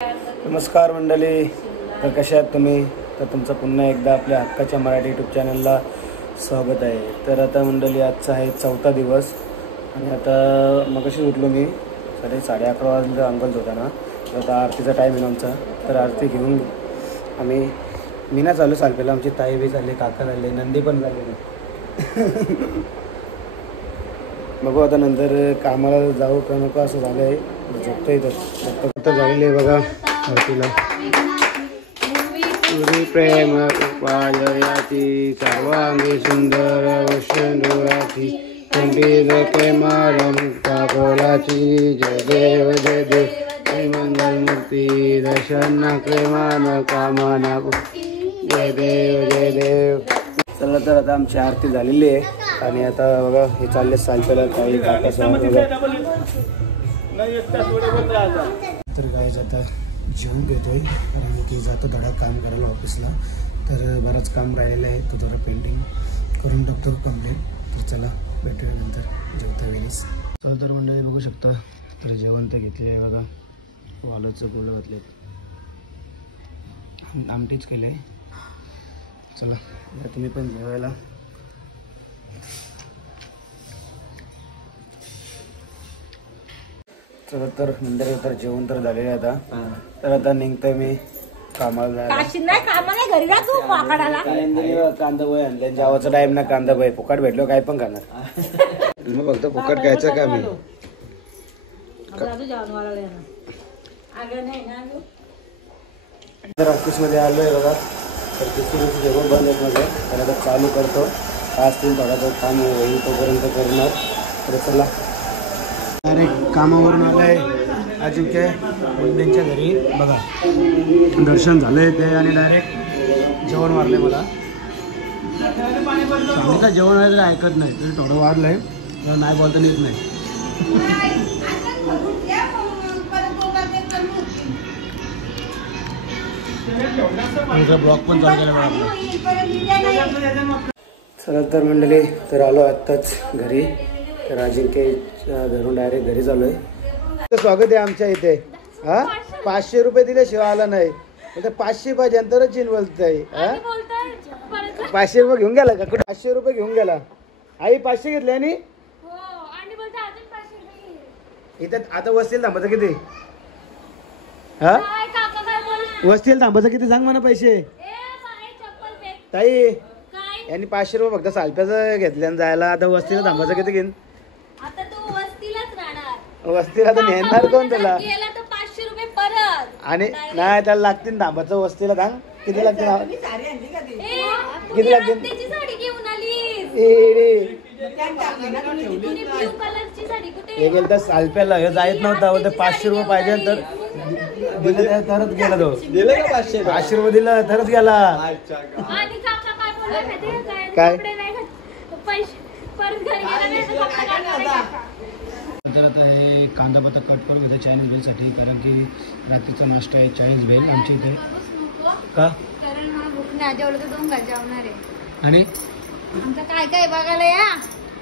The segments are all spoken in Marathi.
नमस्कार मंडळी, तर कशा आहात तुम्ही? तर तुमचं पुन्हा एकदा आपल्या हक्काच्या मराठी यूट्यूब चॅनलला स्वागत आहे. तर आता मंडळी, आजचा आहे 4था दिवस आणि आता मगाशी उठलो मी 11:30 वाजता अंगल होता ना. तर आता आरतीचा टाईम आहे आमचा. तर आरती घेऊन आम्ही मीना चालू सालपेला, आमची ताई बी झाली, काका झाले, नंदी पण झाले. बघू आता नंतर कामाला जाऊ का नको असं झालं आहे. झोपतं इथं आता झालेलं आहे बघा आरतीला. तुझी प्रेम कृपाजयाची सर्वांगी सुंदर वैष्णवाची पंडित प्रेमार मुक्ता कोलाची. जय देव जय देव जय मंगलमूर्ती दर्शन प्रेमान कामना. जय देव जय देव. चला तर आता आमची आरती झालेली आहे आणि आता बघा हे चालले सालपेला काही काका तर काय आता जेवून घेतोय कारण की जातो धडक काम करायला ऑफिसला. तर बराच काम राहिलेलं आहे, तो थोडं पेंटिंग करून टाकतो कंप्लीट. तर चला भेटूया नंतर जेवता वेळेस. चल तर मंडळी बघू शकता, तर जेवण तर घेतले आहे बघा. वालाचं गोळं घातले, आमटीच केलं आहे. चला या तुम्ही पण जेवायला. चला तर नंतर तर जेवण तर झालेलं आहे आता. तर आता निघतोय मी कामाला जायला. कांदा पोहे आणले, जावाचा टाइम ना कांदा पोहे फुकट भेटलो काय पण खाणार. मग फक्त फुकट खायचं का मी? तर ऑफिस मध्ये आलोय बघा. तर तिथे जेवण बंद आहे माझं, तर आता चालू करतो. 5-3 थोडा काम होईल तोपर्यंत करणार. तर चला डायरेक्ट कामावरून आलंय अजिंक्य मुंडेंच्या घरी बघा. दर्शन झालंय ते आणि डायरेक्ट जेवण वाढलंय. मला सांगितलं जेवण आहे तरी ऐकत नाही, तरी थोडं वाढलंय. नाही बोलता येत नाही. ब्लॉग पण चालू केला बघा. चला तर मंडळी, तर आलो आत्ताच घरी. तर अजिंक्य घरून डायरेक्ट घरी चालू आहे. स्वागत आहे आमच्या इथे. हा 500 रुपये दिल्याशिवाय आला नाही. 500 पाहिजे नंतरच चिन बोलतंय. 500 रुपये घेऊन गेला का? कुठे 500 रुपये घेऊन गेला? आई 500 घेतले आणि इथं आता वस्तीला थांबायचं किती? हा वस्तीला थांबायचं किती सांग म्हणा पैसे. ताई यांनी 500 रुपये फक्त सालप्याचं घेतल्या जायला. आता वस्तीला थांबायचं किती घेईन? वस्तीला तर नेणार कोण त्याला? आणि नाही त्याला लागतील थांबायचं वस्तीला. सांग किती लागतील? किती लागतील? हे गेलं तर सालप्याला हे जायत नव्हता. 500 रुपये पाहिजे तर दिले तरच गेला. तो 500 रुपये दिला तरच गेला. काय तर आता हे कांदा पत्ता कट करून घेतो चायनीज भेलसाठी, कारण की रात्रीचा नाश्ता आहे चायनीज भेल आमच्या इथे. का आणि काय काय बघायला या?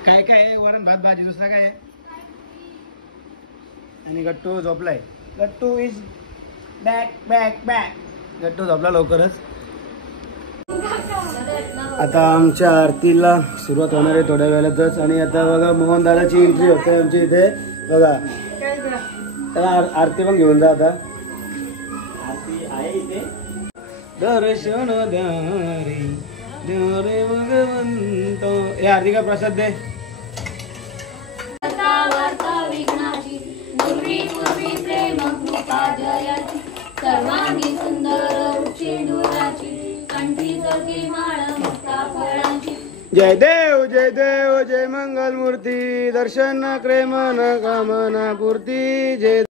काय काय आहे? वरण भात भाजी, दुसरा काय आहे? आणि गट्टू झोपलाय. गट्टू इज बॅक बॅक बॅक. गट्टू झोपला लवकरच. आता आमच्या आरतीला सुरुवात होणार आहे थोड्या वेळातच. आणि आता बघा मोहन दादाची एंट्री होते आमच्या इथे बघा. त्याला आरती पण घेऊन जा. आता आरती आहे इथे. दर्शन द्या रे भगवंत. हे आरती का प्रसाद दे. सर्वांगी सुंदर वृक्षेंदुराची कंठी सखी माळ मुक्ता फळांची. जय देव जय देव जय मंगल मूर्ती दर्शन क्रेमन कामना पूर्ती. जय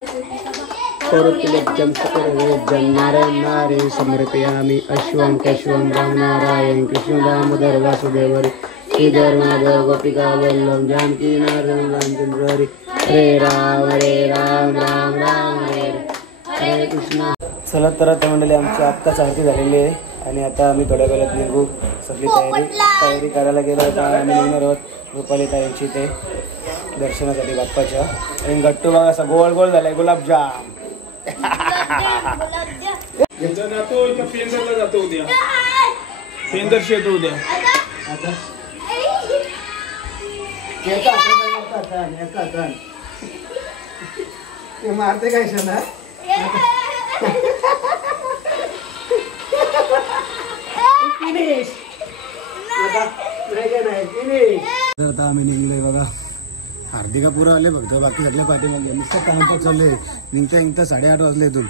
नारायण नारायण समर्पयामि अश्वं कश्वं राम नारायण कृष्ण दामोदर वासुदेवरी श्रीधर माधव गोपिका वल्लभ जानकी नारायण रामचंद्र हरी. हरे राम राम राम हरे कृष्ण. चला तर आता मंडळी आमची आत्ताच आरती झालेली आहे आणि आता आम्ही थोड्या वेळात निघू. सगळी तयारी करायला गेलो. आता आम्ही निघणार आहोत रुपाली ताईंची इथे दर्शनासाठी बाप्पाच्या. आणि गट्टू बघा असा गोल गोल झालाय गुलाबजाम. जातो इथं पेंदरला जातो उद्या. पेंदर शेत उद्या. ते मारते काय ना फिनिश. आता आम्ही निघलोय बघा. हार्दिका पुरा आले फक्त, बाकी सगळे पाठीमागे. नुसतं टाइमपास चालले. निघता निघता 8:30 वाजले इथून.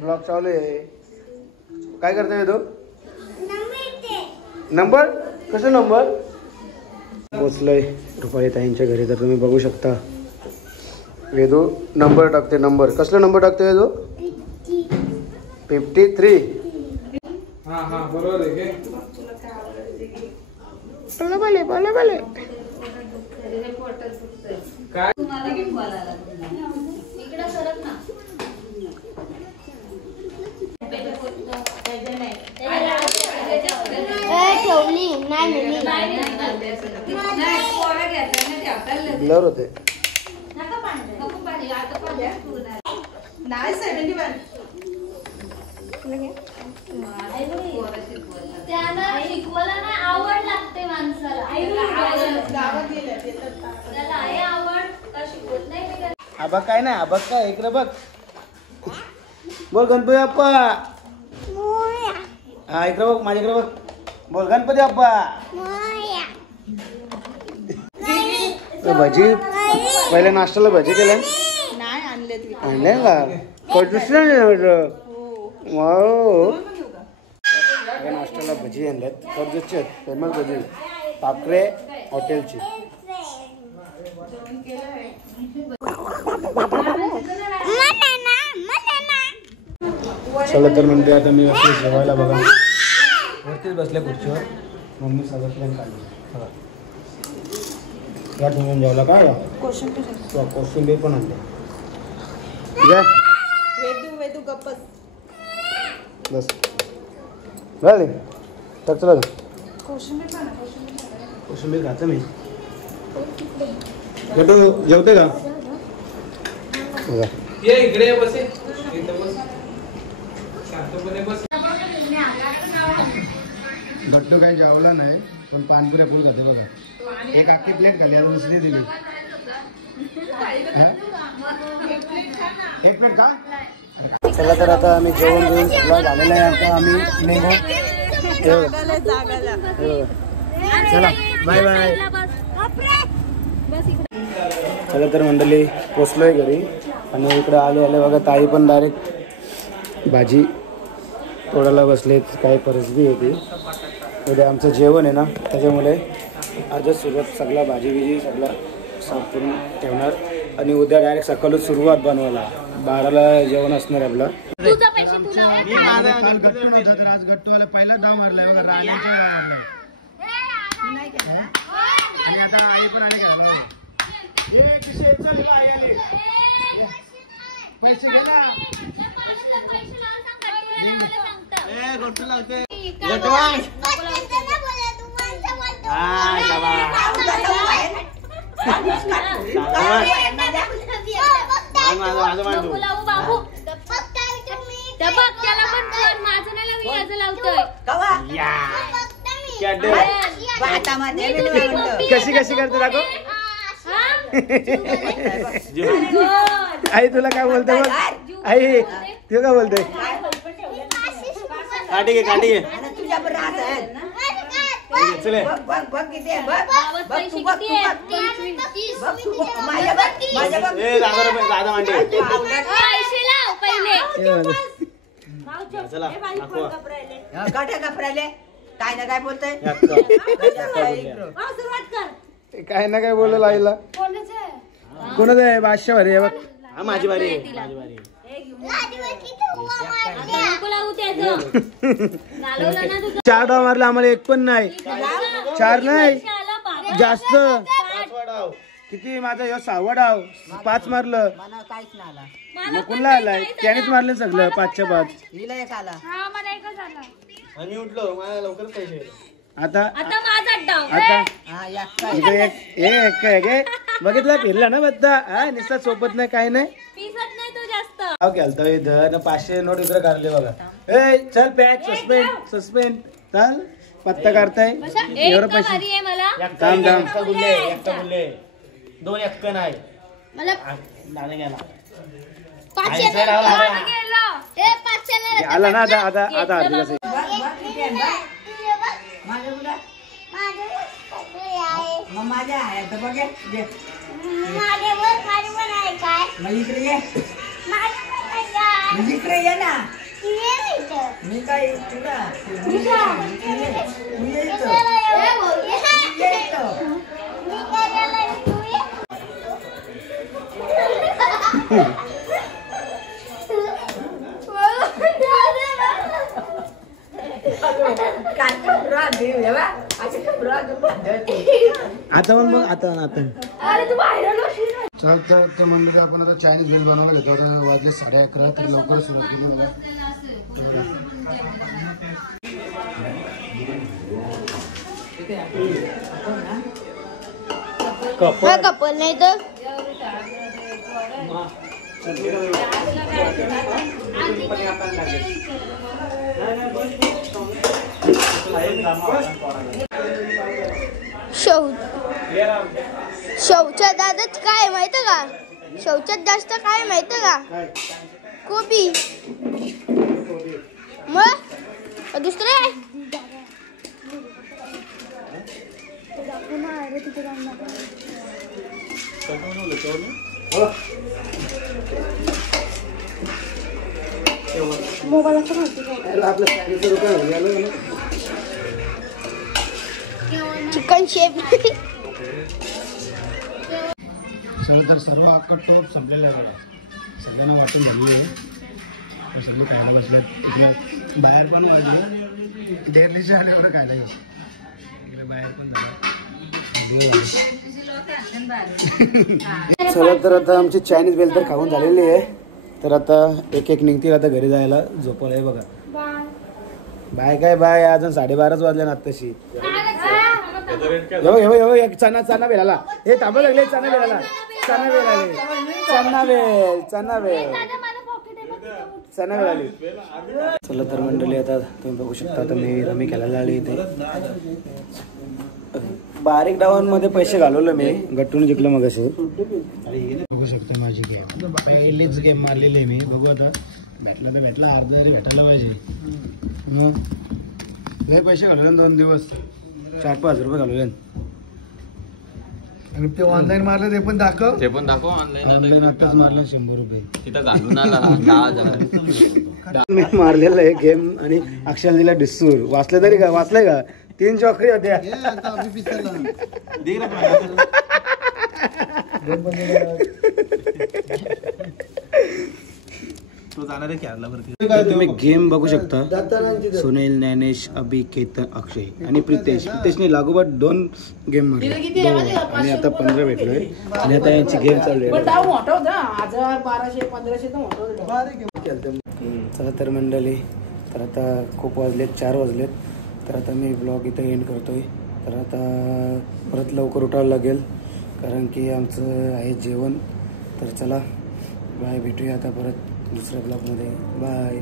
ब्लॉग चालू आहे. काय करतोय तो नंबर? कसं नंबर? पोचलोय रुपाली ताईंच्या घरी. तर तुम्ही बघू शकता वेदू नंबर टाकते. नंबर कसला नंबर टाकते वेदू? 53. हा हा बरोबर आहे की. बोले बोले बोले काय इकडं सरक ना. ठेवली नाही मिळली. ब्लर होते. त्याला शिकवायला नाही आवड लागते माणसाला. त्याला आहे आवड का शिकवत नाही मी. आबा काय नाही. आबा काय इकडे बघ. बोल गणपती बाप्पा. हा इकडे बघ, माझ्याकडे बघ. बोल गणपती बाप्पा. भजी पहिले नाश्त्याला भजी केल्या आणले का? नाश्त्याला भजी आणल्यात. कर्जतची फेमस भजी पाकरे हॉटेलची. चला तर म्हणते आता मी असं जेवायला बघा. वरतीच बसल्या खुर्चीवर. मम्मी सगळं प्लॅन काढली. या तुम्ही जेवला काय? कोशिंबीर पण आणले. बस झाले तर चला. कोशिंबीर खायचं मी. जेवते का? बघा ये इकडे बसे. इथं बस. शांतपणे बस. गट्टू काही जेवला नाही पण पानपुऱ्या फुल खाते बघा. एक अख्खी प्लेट खाली आता दुसरी दिली. एक प्लेट का? चला तर आता आम्ही जेवण घेऊन सगळं झालेलं आहे. आता आम्ही निघू. चला बाय बाय. चला तर मंडळी पोचलोय घरी. आणि इकडे आले बघा ताई पण डायरेक्ट भाजी तोडायला बसलेत. काही परसबी होती. उद्या आमचं जेवण आहे ना त्याच्यामुळे आजच सुरुवात सगळा भाजी बिजी सगळं साफ करून ठेवणार. आणि उद्या डायरेक्ट सकाळच सुरुवात बनवायला. 12ला जेवण असणार आपलं. आज गट्टूवाला पहिला डाव मारलाय बघा. राणीचा डाव मारलाय. आणि आता आई पण आली घ्यायला. पैसे घे ना. गट्टू लावते. कशी कशी करते दाखव. आई तुला काय बोलते बघ. आई तू काय बोलते? काठी घे काठी घे. चले दादा मांडे. चला काय ना काय बोलतोय. काय ना काय बोलल आईला. कोणाचं आहे? बादशाह भारी आहे बघ. हा माझी बारी आहे. माझी बारी. चार डाव मारले आम्हाला. एक पण नाही. 4 नाही जास्त. किती माझा या 6वा डाव. 5 मारलं. मग कुणला आलाय? त्यानेच मारले सगळं 5च्या 5. आम्ही उठलो. मला लवकर पैसे. आता माझा डाव. आता इकडे एक बघितला फिरला ना बद्दा. हा निस्ता सोबत नाही काय नाही. पिसत नाही तो नाव केलतो इथं 500 नोट इकडे काढले बघा. ए चल पॅक सस्पेंड चल पत्ता काढताय एवढं पैसे थांब गुल्ले 2 एक्का नाही मला नाणे घ्या ना. 500 आला ना आता माझ्या आहे तर बघ इकडे ये ना. मी काय तुला आता मग बघ आता चल म्हणजे आपण आता चायनीज बेल बनवलं तेवढं वाजले 11:30 तर लवकर सुरुवात केली मला. कपल नाही तर शौचात काय माहिती का? शौचात जास्त काय माहिती का? कोबी मग दुसरे मोबाईल चिकन शेप. तर सर्व अख्खा टॉप संपलेला आहे बघा. सगळ्यांना वाटून झालेली आहे. सगळे खायला बसले इकडे बाहेर पण वाजले डेरलीचे आले एवढं खायला इकडे बाहेर पण झालं. चला तर आता आमची चायनीज बेल तर खाऊन झालेली आहे. तर आता एक निघतील आता घरी जायला. झोपवलं आहे बघा. बाय काय बाय अजून 12:30 वाजले ना आत्ताशी. एक चना बेलाला हे थांबव लागले. चना बेल आली. चला तर मंडळी आता तुम्ही बघू शकता. आता मी खेळायला आली इथे. बारीक डावांमध्ये पैसे घालवलं मी. गट्टून जिंकलं मग असे बघू शकता. माझी गेम पहिलीच गेम मारलेली आहे मी. बघू आता भेटलं तर भेटला. अर्धा तरी भेटायला पाहिजे. लय पैसे घालवले 2 दिवस. 4-5 रुपये घालवले. आणि ते ऑनलाईन मारलं ते पण दाखव. ऑनलाईन आताच मारलं 100 रुपये तिथं घालून आला 10,000. मी मारलेलं आहे गेम. आणि अक्षर दिला डिसूर. वाचलंय का 3 चौकरी होत्या. तुम्ही गेम बघू शकता. सुनील, ज्ञानेश, अभि, केतन, अक्षय आणि प्रितेशने लागोपाठ 2 गेम मारले. आणि आता 15 भेटलोय. आणि आता यांची गेम चालू आहे. चला तर मंडळी तर आता खूप वाजलेत 4 वाजलेत. तर आता मी ब्लॉग इथं एंड करतोय. तर आता परत लवकर उठावं लागेल कारण की आमचं आहे जेवण. तर चला बाय. भेटूया आता परत दुसऱ्या ब्लॉगमध्ये. बाय.